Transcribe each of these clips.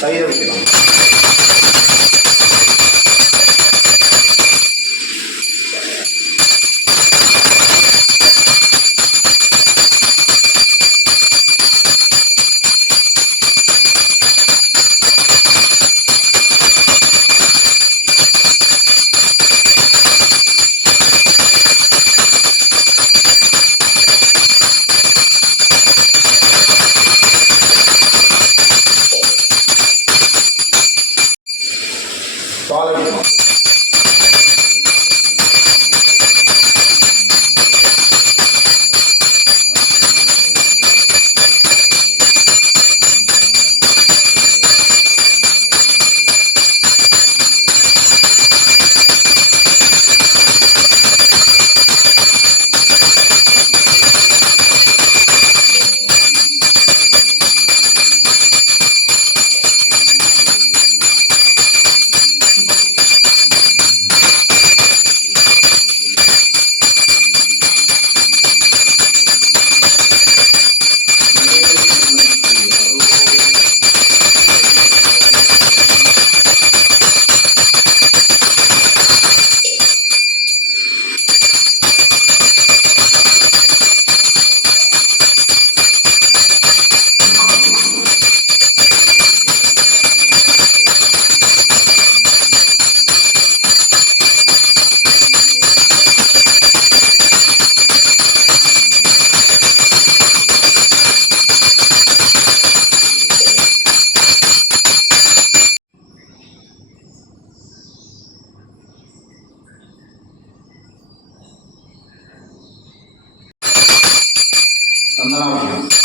大一就不学 i Na razie.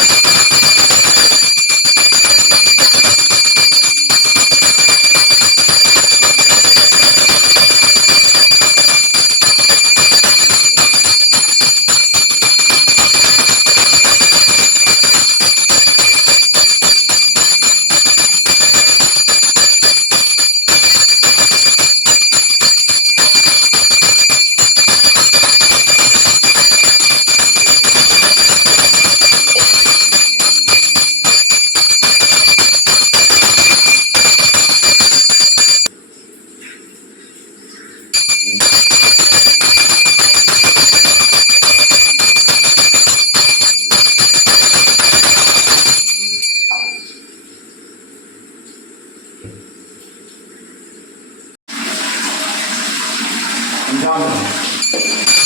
you